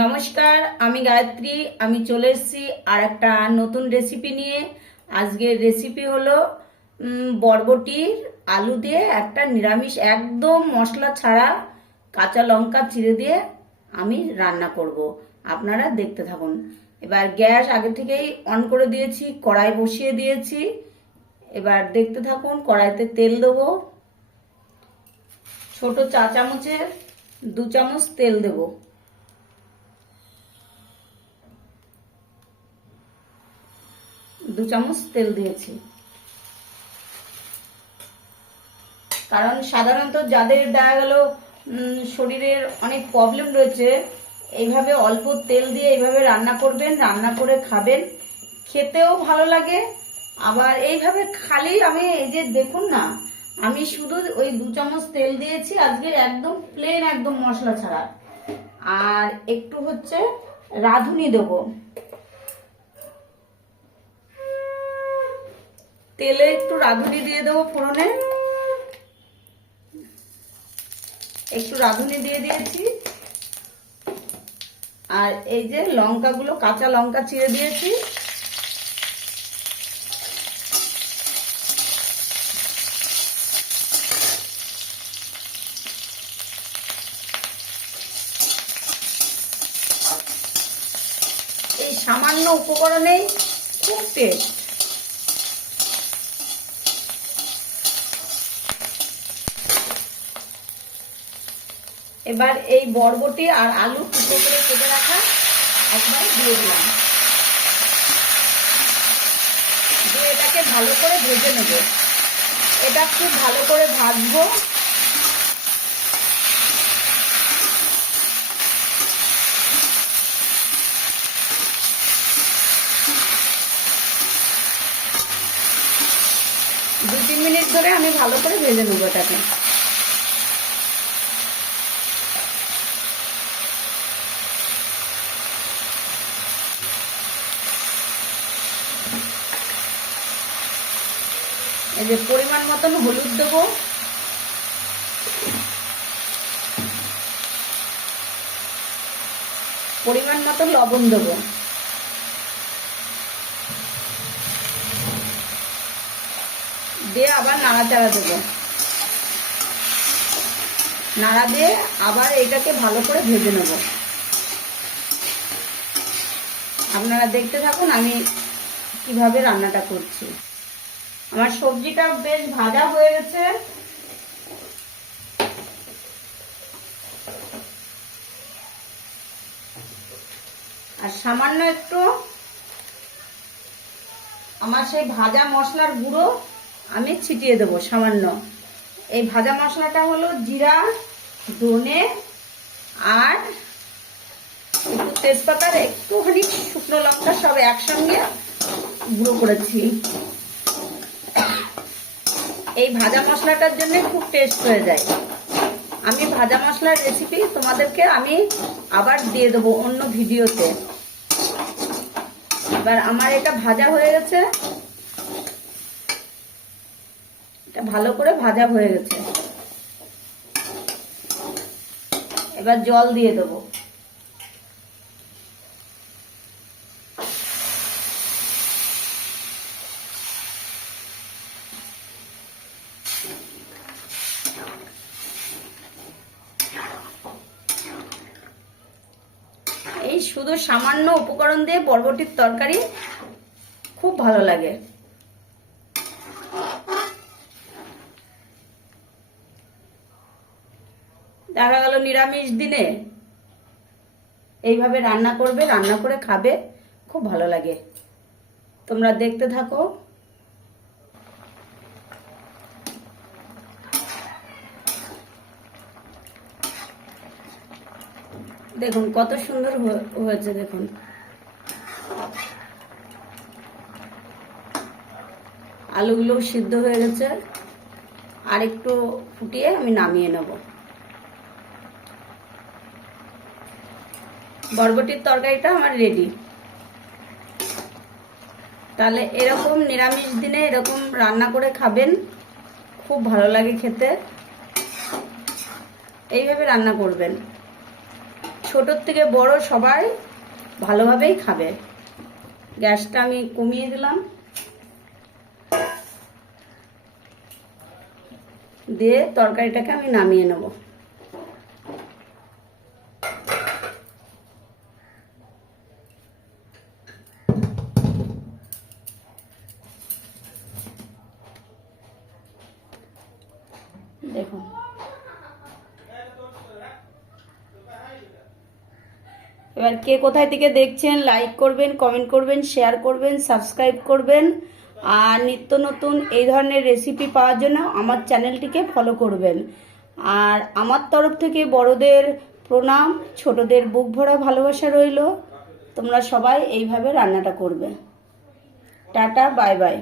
নমস্কার, আমি গায়ত্রী। আমি চলে এসেছি আর একটা নতুন রেসিপি নিয়ে। আজকের রেসিপি হলো বরবটির আলু দিয়ে একটা নিরামিষ, একদম মশলা ছাড়া কাঁচা লঙ্কা চিড়ে দিয়ে আমি রান্না করব। আপনারা দেখতে থাকুন। এবার গ্যাস আগে থেকেই অন করে দিয়েছি, কড়াই বসিয়ে দিয়েছি। এবার দেখতে থাকুন। কড়াইতে তেল দেবো, ছোট চা চামচের 2 চামচ তেল দেবো। দু চামচ তেল দিয়েছি, কারণ সাধারণত যাদের দেখা গেল শরীরের অনেক প্রবলেম রয়েছে, এইভাবে অল্প তেল দিয়ে এইভাবে রান্না করবেন, রান্না করে খাবেন, খেতেও ভালো লাগে। আবার এইভাবে খালি আমি এই যে দেখুন না, আমি শুধু ওই 2 চামচ তেল দিয়েছি আজকে, একদম প্লেন, একদম মশলা ছাড়া। আর একটু হচ্ছে রাঁধুনি দেবো, তেলে একটু রাঁধুনি দিয়ে দেবো ফোড়নে। একটু রাঁধুনি দিয়ে দিয়েছি। আর এই যে লঙ্কাগুলো, কাঁচা লঙ্কা চিড়ে দিয়েছি। এই সামান্য উপকরণেই খুব টেস্ট। এবার এই বরবটি আর আলু টুকরো করে কেটে রাখা একবার দিয়ে দিলাম, দিয়ে এটাকে ভালো করে ভেজে নেব। এটা খুব ভালো করে ভাজবো। দু 3 মিনিট ধরে আমি ভালো করে ভেজে নেবো এটাকে। এই যে পরিমাণ মতন হলুদ দেবো, পরিমাণ মতন লবণ দেবো, দিয়ে আবার নাড়াচাড়া দেবো। নাড়া দিয়ে আবার এটাকে ভালো করে ভেজে নেব। আপনারা দেখতে থাকুন আমি কিভাবে রান্নাটা করছি। আমার সবজিটা বেশ ভাজা হয়ে গেছে। আর সামান্য একটু আমার সেই ভাজা মশলার গুঁড়ো আমি ছিটিয়ে দেবো সামান্য। এই ভাজা মশলাটা হলো জিরা, ধনে আর একটু তেজপাতার একটুখানি শুকনো লঙ্কা, সব একসঙ্গে গুঁড়ো করেছি। এই ভাজা মশলাটার জন্য খুব টেস্ট হয়ে যায়। আমি ভাজা মশলার রেসিপি তোমাদেরকে আমি আবার দিয়ে দেবো অন্য ভিডিওতে। এবার আমার এটা ভাজা হয়ে গেছে, এটা ভালো করে ভাজা হয়ে গেছে। এবার জল দিয়ে দেবো। এই শুধু সামান্য উপকরণ দিয়ে বরবটির তরকারি খুব ভালো লাগে। দেখা গেল নিরামিষ দিনে এইভাবে রান্না করবে, রান্না করে খাবে, খুব ভালো লাগে। তোমরা দেখতে থাকো। দেখুন কত সুন্দর হয়েছে, দেখুন। আলুগুলো সিদ্ধ হয়ে গেছে, আর একটু ফুটিয়ে আমি নামিয়ে নেব। বরবটির তরকারিটা আমার রেডি। তাহলে এরকম নিরামিষ দিনে এরকম রান্না করে খাবেন, খুব ভালো লাগে খেতে। এইভাবে রান্না করবেন। ছোটোর থেকে বড় সবাই ভালোভাবেই খাবে। গ্যাসটা আমি কমিয়ে দিলাম, দিয়ে তরকারিটাকে আমি নামিয়ে নেব। দেখুন এবার কে কোথায় থেকে দেখছেন লাইক করবেন, কমেন্ট করবেন, শেয়ার করবেন, সাবস্ক্রাইব করবেন। আর নিত্য নতুন এই ধরনের রেসিপি পাওয়ার জন্য আমার চ্যানেলটিকে ফলো করবেন। আর আমার তরফ থেকে বড়দের প্রণাম, ছোটদের বুক ভরা ভালোবাসা রইল। তোমরা সবাই এইভাবে রান্নাটা করবে। Tata, bye bye.